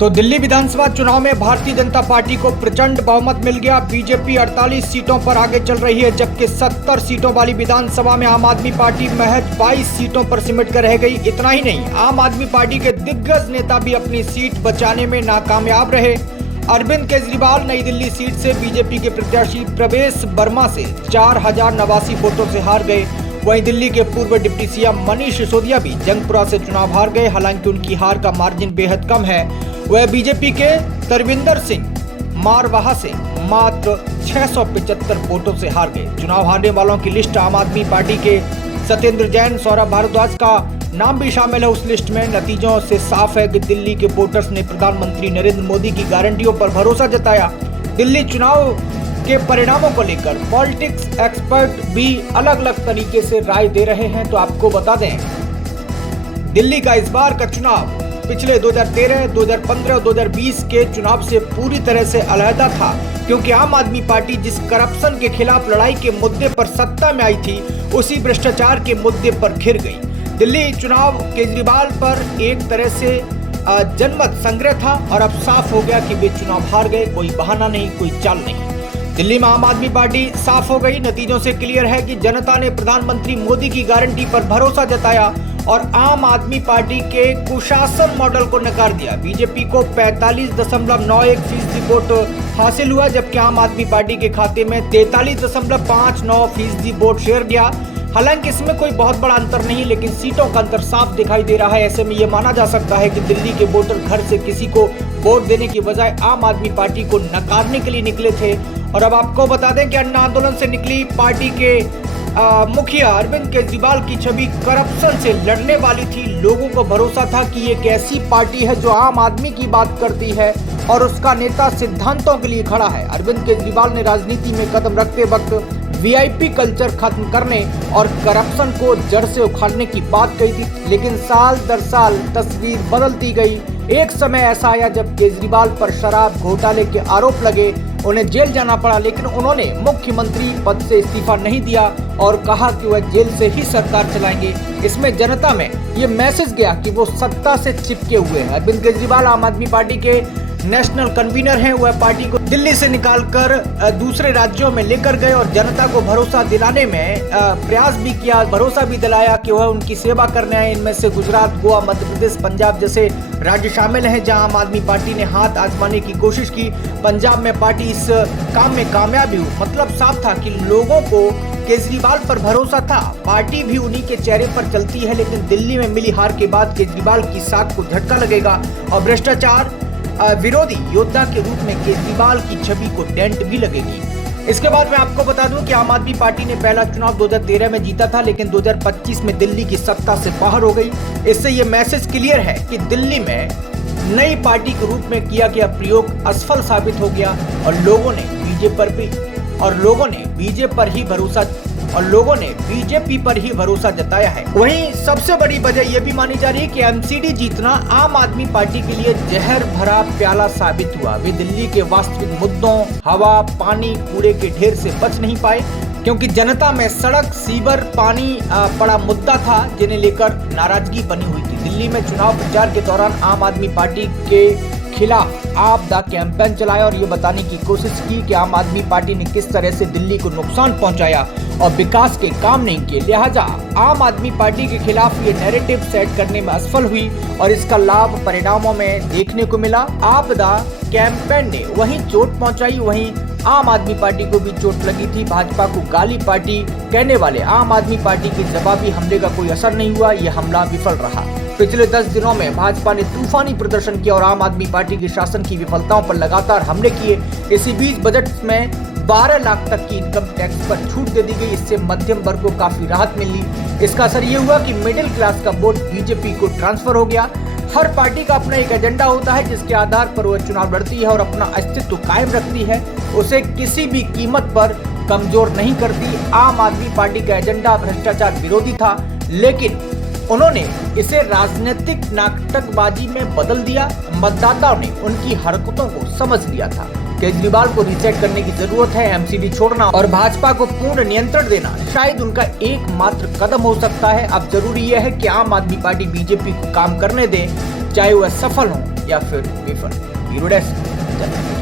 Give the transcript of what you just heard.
तो दिल्ली विधानसभा चुनाव में भारतीय जनता पार्टी को प्रचंड बहुमत मिल गया। बीजेपी 48 सीटों पर आगे चल रही है, जबकि 70 सीटों वाली विधानसभा में आम आदमी पार्टी महज 22 सीटों पर सिमट कर रह गई। इतना ही नहीं, आम आदमी पार्टी के दिग्गज नेता भी अपनी सीट बचाने में नाकामयाब रहे। अरविंद केजरीवाल नई दिल्ली सीट से बीजेपी के प्रत्याशी प्रवेश वर्मा से 4089 वोटों से हार गए। वहीं दिल्ली के पूर्व डिप्टी सीएम मनीष सिसोदिया भी जंगपुरा से चुनाव हार गए। हालांकि उनकी हार का मार्जिन बेहद कम है। वह बीजेपी के तरविंदर सिंह मारवाहा से मात्र 675 वोटों से हार गए। चुनाव हारने वालों की लिस्ट आम आदमी पार्टी के सत्येंद्र जैन, सौरभ भारद्वाज का नाम भी शामिल है उस लिस्ट में। नतीजों से साफ है कि दिल्ली के वोटर्स ने प्रधानमंत्री नरेंद्र मोदी की गारंटियों पर भरोसा जताया। दिल्ली चुनाव के परिणामों को लेकर पॉलिटिक्स एक्सपर्ट भी अलग अलग तरीके से राय दे रहे हैं। तो आपको बता दें, दिल्ली का इस बार का चुनाव पिछले 2013, 2015 और 2020 के चुनाव से पूरी तरह से अलहदा था, क्योंकि आम आदमी पार्टी जिस करप्शन के खिलाफ लड़ाई के मुद्दे पर सत्ता में आई थी, उसी भ्रष्टाचार के मुद्दे पर घिर गई। दिल्ली चुनाव केजरीवाल पर एक तरह से जनमत संग्रह था और अब साफ हो गया कि वे चुनाव हार गए। कोई बहाना नहीं, कोई चाल नहीं। दिल्ली में आम आदमी पार्टी साफ हो गई। नतीजों से क्लियर है कि जनता ने प्रधानमंत्री मोदी की गारंटी पर भरोसा जताया और आम आदमी पार्टी के कुशासन मॉडल को नकार दिया। बीजेपी को 45.91% वोट हासिल हुआ, जबकि आम आदमी पार्टी के खाते में 43.59% वोट शेयर गया। हालांकि इसमें कोई बहुत बड़ा अंतर नहीं, लेकिन सीटों का अंतर साफ दिखाई दे रहा है। ऐसे में यह माना जा सकता है कि दिल्ली के वोटर घर से किसी को वोट देने की बजाय आम आदमी पार्टी को नकारने के लिए निकले थे। और अब आपको बता दें कि अन्ना आंदोलन से निकली पार्टी के मुखिया अरविंद केजरीवाल की छवि करप्शन से लड़ने वाली थी। लोगों को भरोसा था कि ये एक ऐसी पार्टी है जो आम आदमी की बात करती है और उसका नेता सिद्धांतों के लिए खड़ा है। अरविंद केजरीवाल ने राजनीति में कदम रखते वक्त वीआईपी कल्चर खत्म करने और करप्शन को जड़ से उखाड़ने की बात कही थी, लेकिन साल दर साल तस्वीर बदलती गई। एक समय ऐसा आया जब केजरीवाल पर शराब घोटाले के आरोप लगे, उन्हें जेल जाना पड़ा, लेकिन उन्होंने मुख्यमंत्री पद से इस्तीफा नहीं दिया और कहा कि वह जेल से ही सरकार चलाएंगे। इसमें जनता में ये मैसेज गया कि वो सत्ता से चिपके हुए हैं। अरविंद केजरीवाल आम आदमी पार्टी के नेशनल कन्वीनर हैं। वह पार्टी को दिल्ली से निकालकर दूसरे राज्यों में लेकर गए और जनता को भरोसा दिलाने में प्रयास भी किया, भरोसा भी दिलाया कि वह उनकी सेवा करने आए। इनमें से गुजरात, गोवा, मध्य प्रदेश, पंजाब जैसे राज्य शामिल हैं, जहां आम आदमी पार्टी ने हाथ आजमाने की कोशिश की। पंजाब में पार्टी इस काम में कामयाब हुई। मतलब साफ था कि लोगों को केजरीवाल पर भरोसा था, पार्टी भी उन्हीं के चेहरे पर चलती है। लेकिन दिल्ली में मिली हार के बाद केजरीवाल की साख को झटका लगेगा और भ्रष्टाचार विरोधी योद्धा के रूप में केजरीवाल की छवि को डेंट भी लगेगी। इसके बाद मैं आपको बता दूं कि आम आदमी पार्टी ने पहला चुनाव 2013 में जीता था, लेकिन 2025 में दिल्ली की सत्ता से बाहर हो गई। इससे ये मैसेज क्लियर है कि दिल्ली में नई पार्टी के रूप में किया गया प्रयोग असफल साबित हो गया और लोगों ने बीजेपी पर ही भरोसा जताया है। वहीं सबसे बड़ी वजह यह भी मानी जा रही है कि एमसीडी जीतना आम आदमी पार्टी के लिए जहर भरा प्याला साबित हुआ। वे दिल्ली के वास्तविक मुद्दों, हवा, पानी, कूड़े के ढेर से बच नहीं पाए, क्योंकि जनता में सड़क, सीवर, पानी बड़ा मुद्दा था, जिन्हें लेकर नाराजगी बनी हुई थी। दिल्ली में चुनाव प्रचार के दौरान आम आदमी पार्टी के खिलाफ आप द कैंपेन चलाया और ये बताने की कोशिश की कि आम आदमी पार्टी ने किस तरह से दिल्ली को नुकसान पहुंचाया और विकास के काम नहीं किए। लिहाजा आम आदमी पार्टी के खिलाफ ये नैरेटिव सेट करने में असफल हुई और इसका लाभ परिणामों में देखने को मिला। आप द कैंपेन ने वहीं चोट पहुंचाई, वहीं आम आदमी पार्टी को भी चोट लगी थी। भाजपा को गाली पार्टी कहने वाले आम आदमी पार्टी के जवाबी हमले का कोई असर नहीं हुआ, यह हमला विफल रहा। पिछले 10 दिनों में भाजपा ने तूफानी प्रदर्शन किया और आम आदमी पार्टी के शासन की विफलताओं पर लगातार हमले किए। इसी बीच बजट में 12 लाख तक की इनकम टैक्स पर छूट दे दी गई। इससे मध्यम वर्ग को काफी राहत मिली। इसका असर ये हुआ कि मिडिल क्लास का वोट बीजेपी को ट्रांसफर हो गया। हर पार्टी का अपना एक एजेंडा होता है, जिसके आधार पर वह चुनाव लड़ती है और अपना अस्तित्व कायम रखती है। उसे किसी भी कीमत पर कमजोर नहीं करती। आम आदमी पार्टी का एजेंडा भ्रष्टाचार विरोधी था, लेकिन उन्होंने इसे राजनीतिक नाटकबाजी में बदल दिया। मतदाताओं ने उनकी हरकतों को समझ लिया था। केजरीवाल को रीसेट करने की जरूरत है। एमसीडी छोड़ना और भाजपा को पूर्ण नियंत्रण देना शायद उनका एकमात्र कदम हो सकता है। अब जरूरी यह है कि आम आदमी पार्टी बीजेपी को काम करने दे, चाहे वह सफल हो या फिर विफल। Bureau desk.